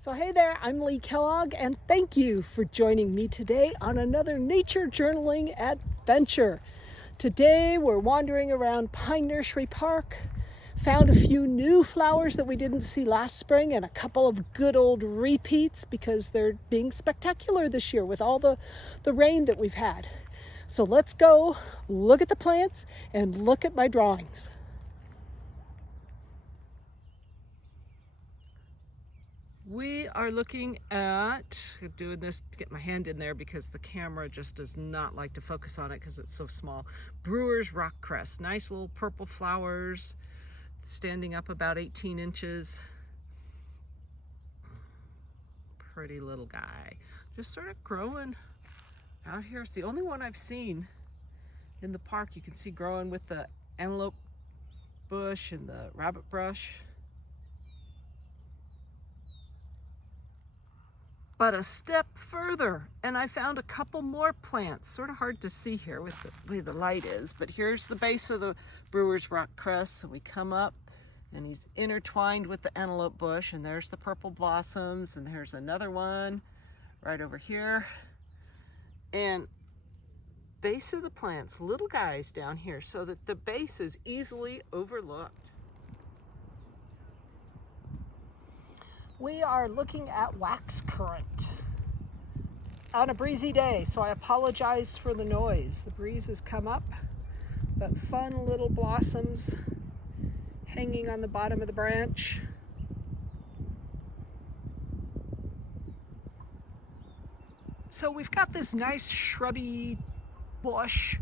So hey there, I'm Lee Kellogg, and thank you for joining me today on another nature journaling adventure. Today we're wandering around Pine Nursery Park, found a few new flowers that we didn't see last spring and a couple of good old repeats because they're being spectacular this year with all the rain that we've had. So let's go look at the plants and look at my drawings. We are looking at, I'm doing this to get my hand in there because the camera just does not like to focus on it because it's so small. Brewer's Rock Cress, nice little purple flowers, standing up about 18 inches. Pretty little guy, just sort of growing out here. It's the only one I've seen in the park. You can see growing with the antelope bush and the rabbit brush. But a step further, and I found a couple more plants. Sort of hard to see here with the way the light is, but here's the base of the Brewer's Rock Cress. So we come up, and he's intertwined with the antelope bush, and there's the purple blossoms, and there's another one right over here. And base of the plants, little guys down here, so that the base is easily overlooked. We are looking at wax currant on a breezy day, so I apologize for the noise. The breeze has come up, but fun little blossoms hanging on the bottom of the branch. So we've got this nice shrubby bush.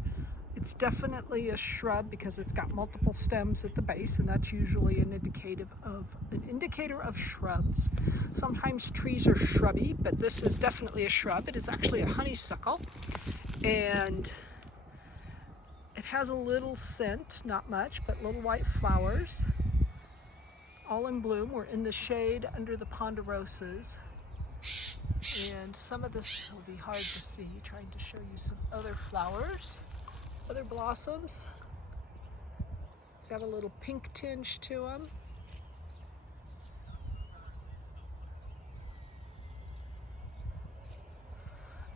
It's definitely a shrub because it's got multiple stems at the base, and that's usually an indicator of shrubs. Sometimes trees are shrubby, but this is definitely a shrub. It is actually a honeysuckle, and it has a little scent, not much, but little white flowers, all in bloom. We're in the shade under the ponderosas, and some of this will be hard to see, trying to show you some other flowers. Other blossoms. These have a little pink tinge to them.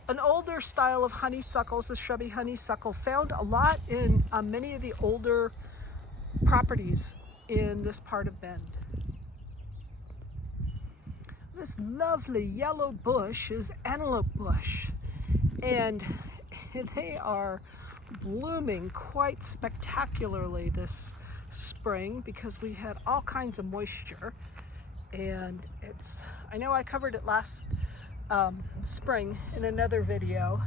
An older style of honeysuckles, the shrubby honeysuckle, found a lot in many of the older properties in this part of Bend. This lovely yellow bush is antelope bush, and they are blooming quite spectacularly this spring because we had all kinds of moisture, and I know I covered it last spring in another video,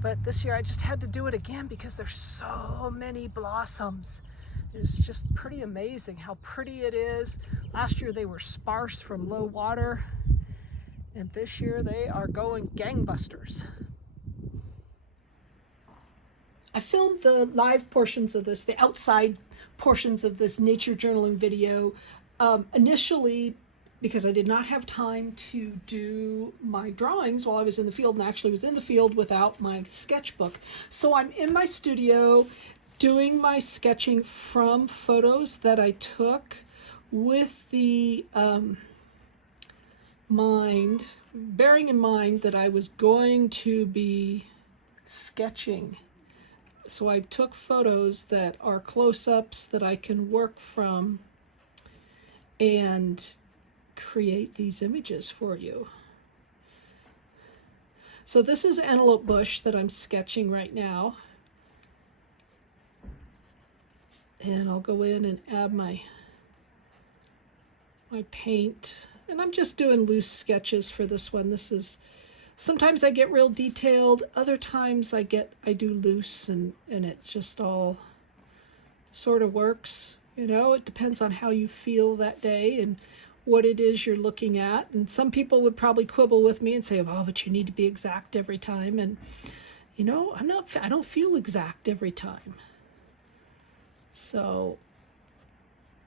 but this year I just had to do it again because there's so many blossoms. It's just pretty amazing how pretty it is. Last year they were sparse from low water, and this year they are going gangbusters. I filmed the live portions of this, the outside portions of this nature journaling video, initially because I did not have time to do my drawings while I was in the field, and actually was in the field without my sketchbook. So I'm in my studio doing my sketching from photos that I took with the bearing in mind that I was going to be sketching. So I took photos that are close-ups that I can work from and create these images for you. So this is antelope bush that I'm sketching right now. And I'll go in and add my paint. And I'm just doing loose sketches for this one. Sometimes I get real detailed, other times I do loose, and it just all sort of works. You know, it depends on how you feel that day and what it is you're looking at. And some people would probably quibble with me and say, oh, but you need to be exact every time. And, you know, I don't feel exact every time. So,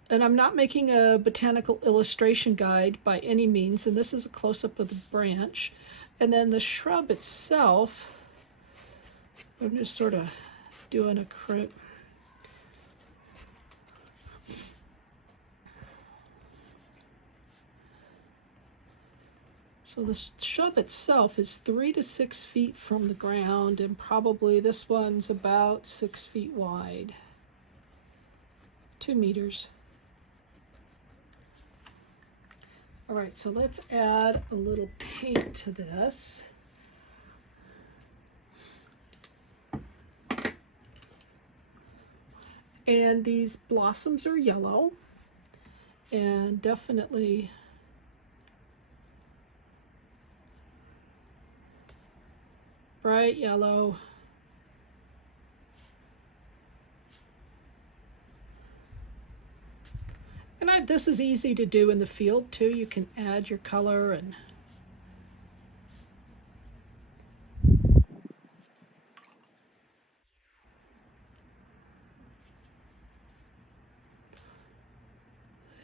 and I'm not making a botanical illustration guide by any means, and this is a close-up of the branch. And then the shrub itself, I'm just sort of doing a So the shrub itself is 3 to 6 feet from the ground, and probably this one's about 6 feet wide. 2 meters. All right, so let's add a little paint to this. And these blossoms are yellow, and definitely bright yellow. And this is easy to do in the field too. You can add your color and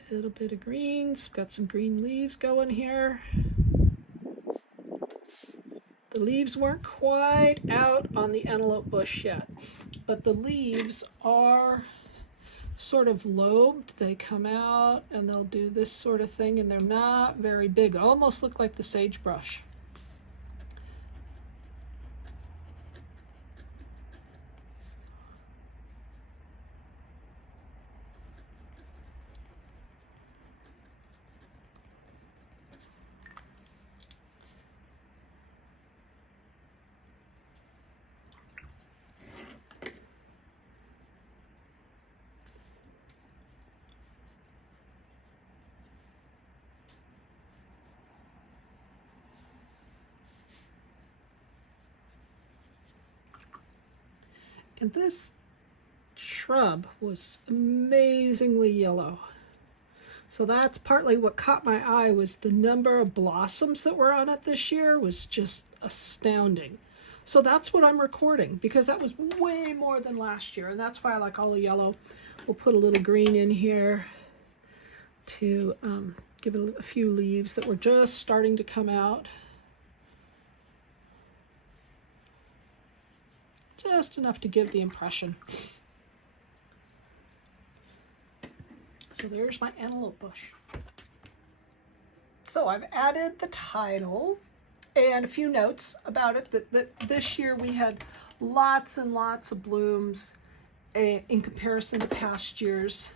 a little bit of greens. Got some green leaves going here. The leaves weren't quite out on the antelope bush yet, but the leaves are sort of lobed. They come out and they'll do this sort of thing, and they're not very big. Almost look like the sagebrush. And this shrub was amazingly yellow. So that's partly what caught my eye, was the number of blossoms that were on it this year was just astounding. So that's what I'm recording, because that was way more than last year, and that's why I like all the yellow. We'll put a little green in here to give it a few leaves that were just starting to come out. Just enough to give the impression. So there's my antelope bush. So I've added the title and a few notes about it, that this year we had lots and lots of blooms in comparison to past years.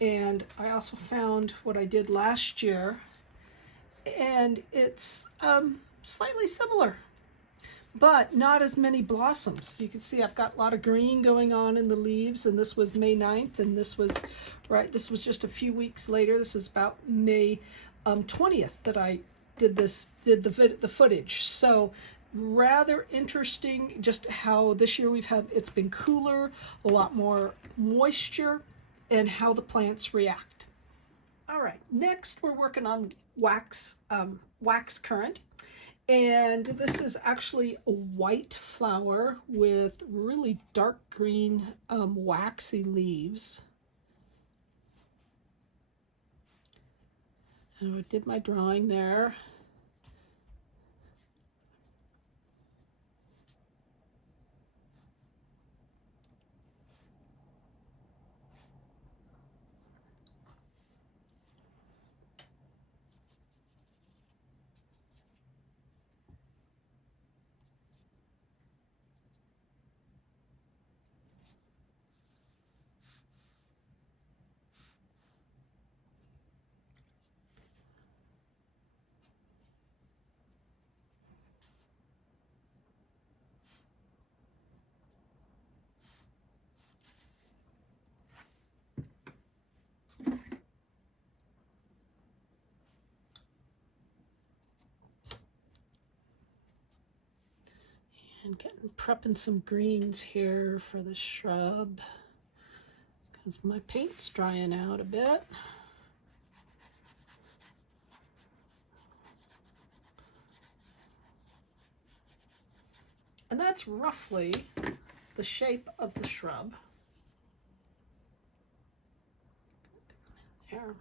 And I also found what I did last year, and it's slightly similar, but not as many blossoms. You can see I've got a lot of green going on in the leaves, and this was May 9th, and this was just a few weeks later. This is about May 20th that I did the footage. So rather interesting just how this year it's been cooler, a lot more moisture, and how the plants react. All right, next we're working on wax currant. And this is actually a white flower with really dark green waxy leaves. And I did my drawing there. And prepping some greens here for the shrub, because my paint's drying out a bit. And that's roughly the shape of the shrub. There.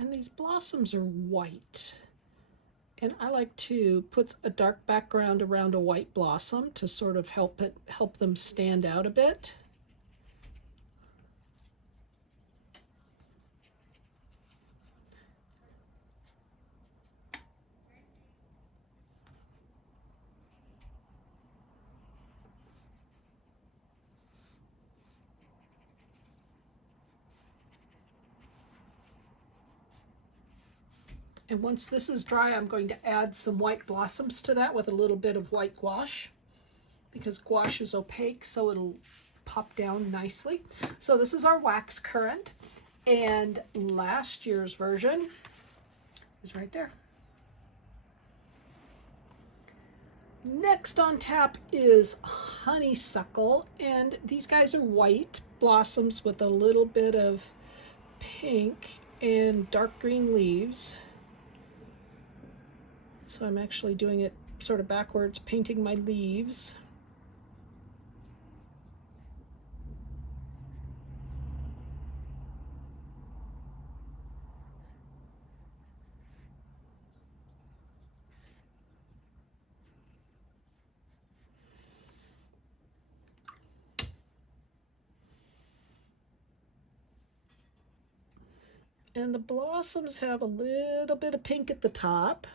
And these blossoms are white. And I like to put a dark background around a white blossom to sort of help them stand out a bit. And once this is dry, I'm going to add some white blossoms to that with a little bit of white gouache, because gouache is opaque, so it'll pop down nicely. So this is our wax currant, and last year's version is right there. Next on tap is honeysuckle, and these guys are white blossoms with a little bit of pink and dark green leaves. So I'm actually doing it sort of backwards, painting my leaves. And the blossoms have a little bit of pink at the top.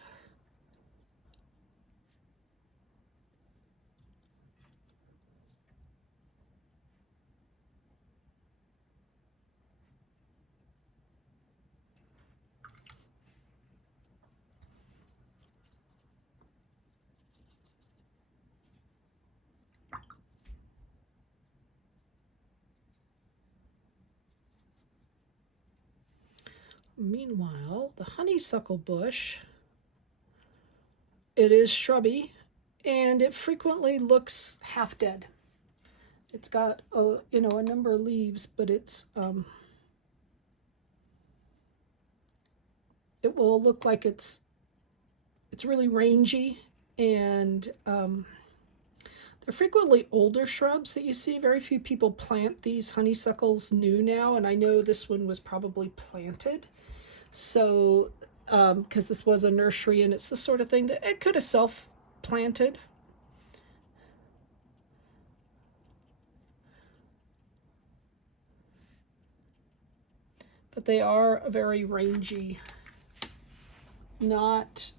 Meanwhile, the honeysuckle bush, it is shrubby and it frequently looks half dead. It's got a number of leaves, but it will look like it's really rangy, and they're frequently older shrubs that you see. Very few people plant these honeysuckles new now, and I know this one was probably planted. So, because this was a nursery, and it's the sort of thing that it could have self-planted. But they are a very rangy, not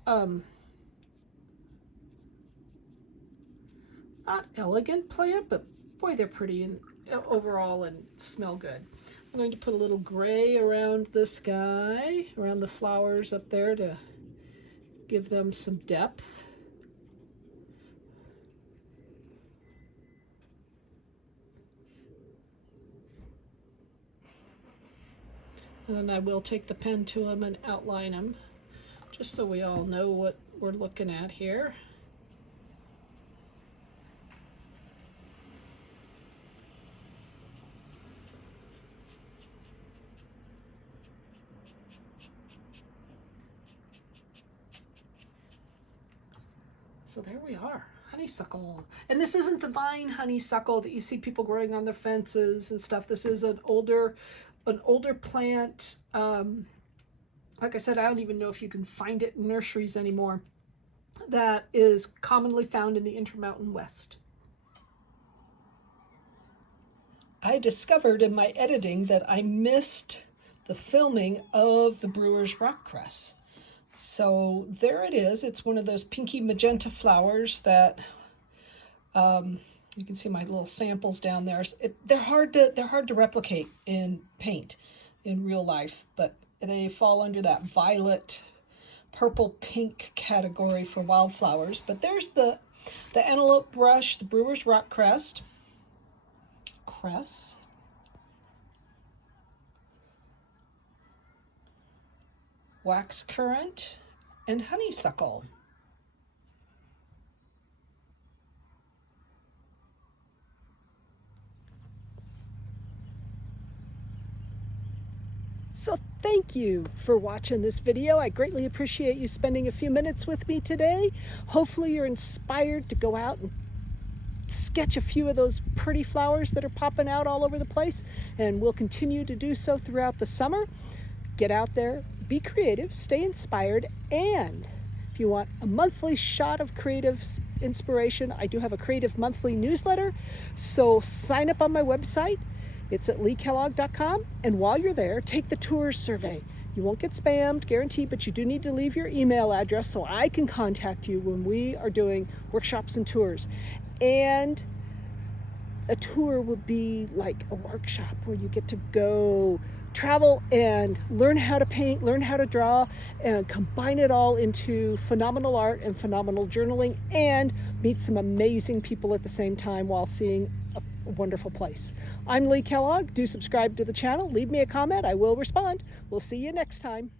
elegant plant, but boy, they're pretty and overall and smell good. I'm going to put a little gray around this guy, around the flowers up there, to give them some depth. And then I will take the pen to them and outline them, just so we all know what we're looking at here. So there we are, honeysuckle. And this isn't the vine honeysuckle that you see people growing on their fences and stuff. This is an older plant. Like I said, I don't even know if you can find it in nurseries anymore. That is commonly found in the Intermountain West. I discovered in my editing that I missed the filming of the Brewer's Rock Cress. So there it is. It's one of those pinky magenta flowers that you can see my little samples down there. They're hard to replicate in paint in real life, but they fall under that violet, purple, pink category for wildflowers. But there's the antelope brush, the Brewer's Rock Cress, wax currant, and honeysuckle. So thank you for watching this video. I greatly appreciate you spending a few minutes with me today. Hopefully you're inspired to go out and sketch a few of those pretty flowers that are popping out all over the place, and we'll continue to do so throughout the summer. Get out there, be creative, stay inspired, and if you want a monthly shot of creative inspiration, I do have a creative monthly newsletter. So sign up on my website. It's at leekellogg.com. And while you're there, take the tours survey. You won't get spammed, guaranteed, but you do need to leave your email address so I can contact you when we are doing workshops and tours. And a tour would be like a workshop where you get to go travel and learn how to paint, learn how to draw, and combine it all into phenomenal art and phenomenal journaling, and meet some amazing people at the same time while seeing a wonderful place. I'm Lee Kellogg. Do subscribe to the channel. Leave me a comment. I will respond. We'll see you next time.